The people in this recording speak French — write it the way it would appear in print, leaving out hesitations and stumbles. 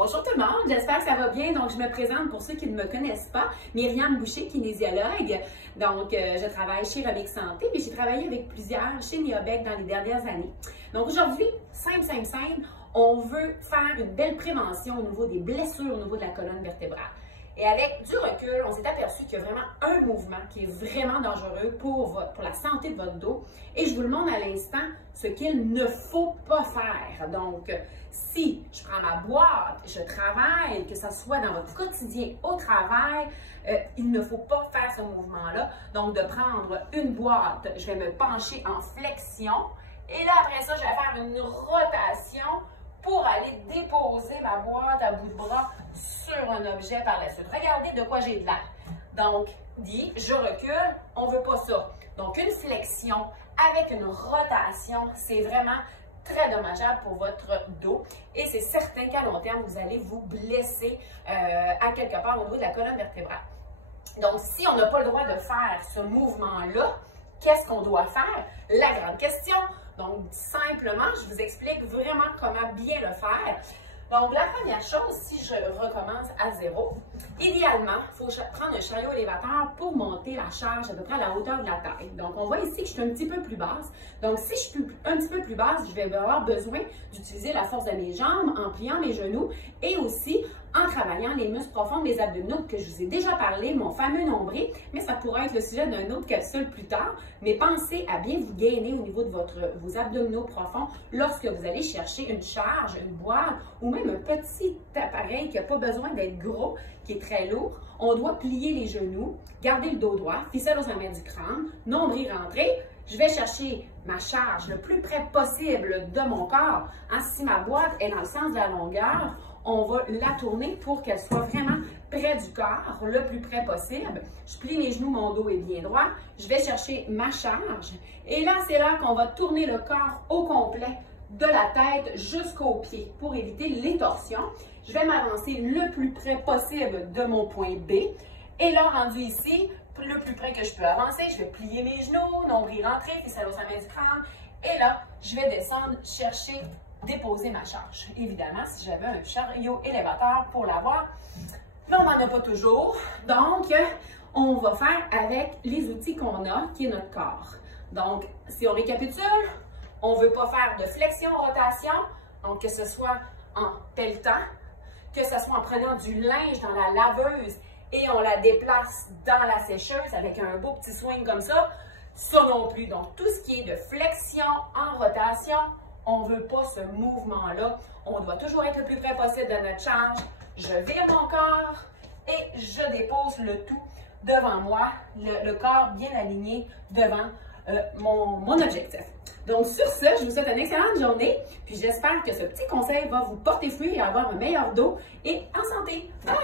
Bonjour tout le monde, j'espère que ça va bien. Donc, je me présente pour ceux qui ne me connaissent pas. Myriam Boucher, kinésiologue. Donc, je travaille chez Remix Santé, mais j'ai travaillé avec plusieurs chez Neobec dans les dernières années. Donc, aujourd'hui, simple, on veut faire une belle prévention au niveau des blessures au niveau de la colonne vertébrale. Et avec du recul, on s'est aperçu qu'il y a vraiment un mouvement qui est vraiment dangereux pour la santé de votre dos. Et je vous le montre à l'instant, ce qu'il ne faut pas faire. Donc, si je prends ma boîte, je travaille, que ce soit dans votre quotidien au travail, il ne faut pas faire ce mouvement-là. Donc, de prendre une boîte, je vais me pencher en flexion. Et là, après ça, je vais faire une rotation pour aller déposer ma boîte à bout de bras sur un objet par la suite. Regardez de quoi j'ai de l'air. Donc, dit, je recule, on ne veut pas ça. Donc, une flexion avec une rotation, c'est vraiment très dommageable pour votre dos. Et c'est certain qu'à long terme, vous allez vous blesser à quelque part au niveau de la colonne vertébrale. Donc, si on n'a pas le droit de faire ce mouvement-là, qu'est-ce qu'on doit faire? La grande question. Donc, simplement, je vous explique vraiment comment bien le faire. Donc, la première chose, si je recommence à zéro, idéalement, il faut prendre un chariot élévateur pour monter la charge à peu près à la hauteur de la taille. Donc, on voit ici que je suis un petit peu plus basse. Donc, si je suis un petit peu plus basse, je vais avoir besoin d'utiliser la force de mes jambes en pliant mes genoux et aussi en travaillant les muscles profonds des abdominaux que je vous ai déjà parlé, mon fameux nombril, mais ça pourrait être le sujet d'une autre capsule plus tard. Mais pensez à bien vous gainer au niveau de vos abdominaux profonds lorsque vous allez chercher une charge, une boîte ou même un petit appareil qui n'a pas besoin d'être gros, qui est très lourd. On doit plier les genoux, garder le dos droit, ficelle au sommet du crâne, nombril rentré. Je vais chercher ma charge le plus près possible de mon corps. Si ma boîte est dans le sens de la longueur, on va la tourner pour qu'elle soit vraiment près du corps, le plus près possible. Je plie mes genoux, mon dos est bien droit. Je vais chercher ma charge. Et là, c'est là qu'on va tourner le corps au complet, de la tête jusqu'aux pieds, pour éviter les torsions. Je vais m'avancer le plus près possible de mon point B. Et là, rendu ici, le plus près que je peux avancer, je vais plier mes genoux, nombril rentré, ficelle au sommet du crâne. Et là, je vais descendre, chercher, déposer ma charge. Évidemment, si j'avais un chariot élévateur pour l'avoir, là, on n'en a pas toujours. Donc, on va faire avec les outils qu'on a, qui est notre corps. Donc, si on récapitule, on ne veut pas faire de flexion-rotation, donc que ce soit en pelletant, que ce soit en prenant du linge dans la laveuse et on la déplace dans la sécheuse avec un beau petit swing comme ça non plus. Donc, tout ce qui est de flexion en rotation, on ne veut pas ce mouvement-là. On doit toujours être le plus près possible de notre charge. Je vire mon corps et je dépose le tout devant moi, le corps bien aligné devant mon objectif. Donc, sur ce, je vous souhaite une excellente journée. Puis, j'espère que ce petit conseil va vous porter fruit et avoir un meilleur dos et en santé. Bye!